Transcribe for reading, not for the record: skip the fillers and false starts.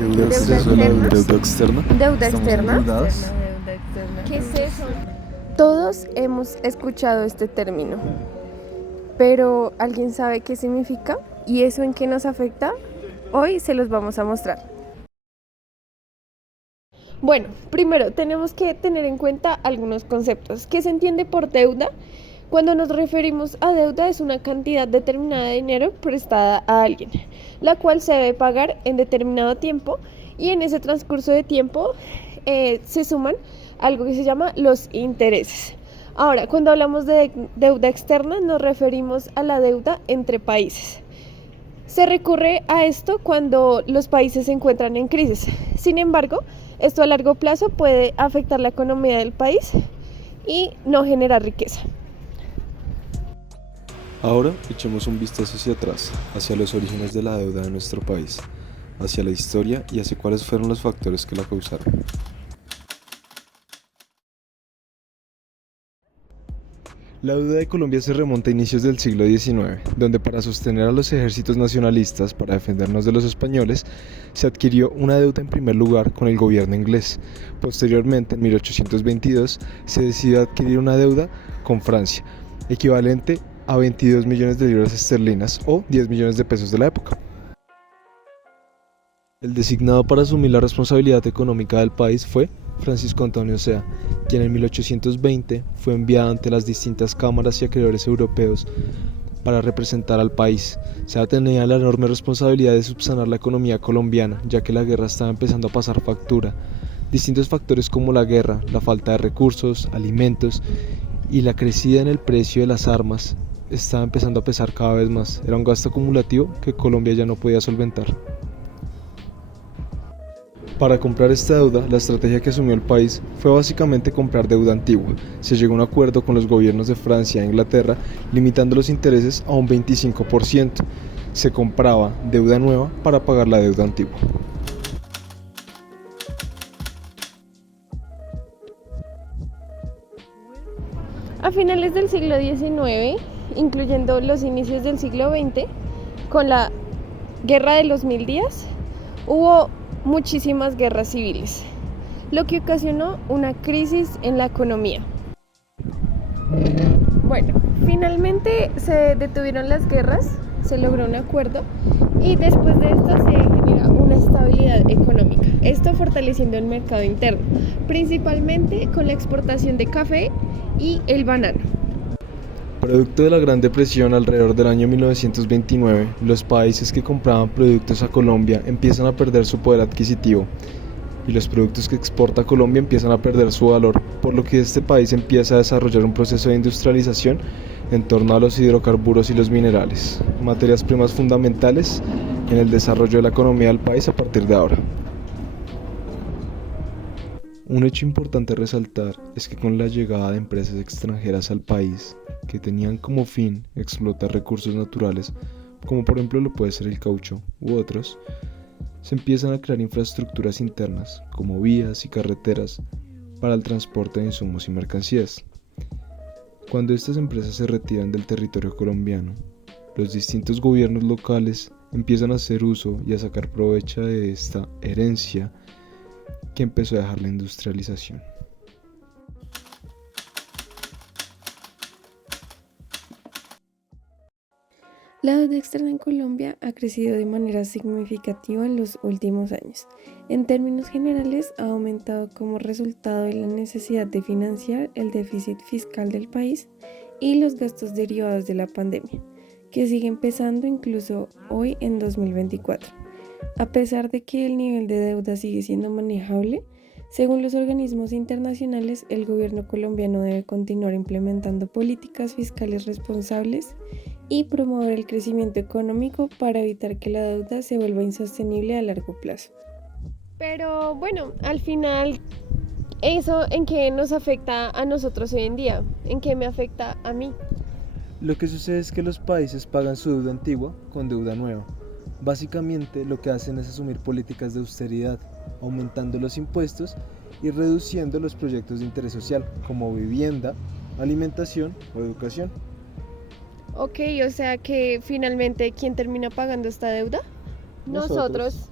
Deuda ¿Deuda externa. externa? Deuda externa. ¿Deuda ¿Estamos externa? endeudados? Deuda externa. ¿Qué es eso? Todos hemos escuchado este término, pero ¿alguien sabe qué significa? ¿Y eso en qué nos afecta? Hoy se los vamos a mostrar. Bueno, primero tenemos que tener en cuenta algunos conceptos. ¿Qué se entiende por deuda? Cuando nos referimos a deuda es una cantidad determinada de dinero prestada a alguien, la cual se debe pagar en determinado tiempo y en ese transcurso de tiempo se suman algo que se llama los intereses. Ahora, cuando hablamos de deuda externa nos referimos a la deuda entre países. Se recurre a esto cuando los países se encuentran en crisis. Sin embargo, esto a largo plazo puede afectar la economía del país y no generar riqueza. Ahora echemos un vistazo hacia atrás, hacia los orígenes de la deuda de nuestro país, hacia la historia y hacia cuáles fueron los factores que la causaron. La deuda de Colombia se remonta a inicios del siglo XIX, donde para sostener a los ejércitos nacionalistas para defendernos de los españoles, se adquirió una deuda en primer lugar con el gobierno inglés. Posteriormente, en 1822, se decidió adquirir una deuda con Francia, equivalente a 22 millones de libras esterlinas o 10 millones de pesos de la época. El designado para asumir la responsabilidad económica del país fue Francisco Antonio Sea, quien en 1820 fue enviado ante las distintas cámaras y acreedores europeos para representar al país. Sea tenía la enorme responsabilidad de subsanar la economía colombiana, ya que la guerra estaba empezando a pasar factura. Distintos factores como la guerra, la falta de recursos, alimentos y la crecida en el precio de las armas estaba empezando a pesar cada vez más. Era un gasto acumulativo que Colombia ya no podía solventar. Para comprar esta deuda, la estrategia que asumió el país fue básicamente comprar deuda antigua. Se llegó a un acuerdo con los gobiernos de Francia e Inglaterra, limitando los intereses a un 25%. Se compraba deuda nueva para pagar la deuda antigua. A finales del siglo XIX, incluyendo los inicios del siglo XX, con la Guerra de los Mil Días, hubo muchísimas guerras civiles, lo que ocasionó una crisis en la economía. Bueno, finalmente se detuvieron las guerras, se logró un acuerdo y después de esto se genera una estabilidad económica, esto fortaleciendo el mercado interno, principalmente con la exportación de café y el banano. Producto de la Gran Depresión alrededor del año 1929, los países que compraban productos a Colombia empiezan a perder su poder adquisitivo y los productos que exporta Colombia empiezan a perder su valor, por lo que este país empieza a desarrollar un proceso de industrialización en torno a los hidrocarburos y los minerales, materias primas fundamentales en el desarrollo de la economía del país a partir de ahora. Un hecho importante a resaltar es que con la llegada de empresas extranjeras al país, que tenían como fin explotar recursos naturales, como por ejemplo lo puede ser el caucho u otros, se empiezan a crear infraestructuras internas, como vías y carreteras, para el transporte de insumos y mercancías. Cuando estas empresas se retiran del territorio colombiano, los distintos gobiernos locales empiezan a hacer uso y a sacar provecho de esta herencia que empezó a dejar la industrialización. La deuda externa en Colombia ha crecido de manera significativa en los últimos años. En términos generales, ha aumentado como resultado de la necesidad de financiar el déficit fiscal del país y los gastos derivados de la pandemia, que siguen pesando incluso hoy en 2024. A pesar de que el nivel de deuda sigue siendo manejable, según los organismos internacionales, el gobierno colombiano debe continuar implementando políticas fiscales responsables y promover el crecimiento económico para evitar que la deuda se vuelva insostenible a largo plazo. Pero bueno, al final, ¿eso en qué nos afecta a nosotros hoy en día? ¿En qué me afecta a mí? Lo que sucede es que los países pagan su deuda antigua con deuda nueva. Básicamente lo que hacen es asumir políticas de austeridad, aumentando los impuestos y reduciendo los proyectos de interés social, como vivienda, alimentación o educación. Ok, o sea que finalmente, ¿quién termina pagando esta deuda? Nosotros.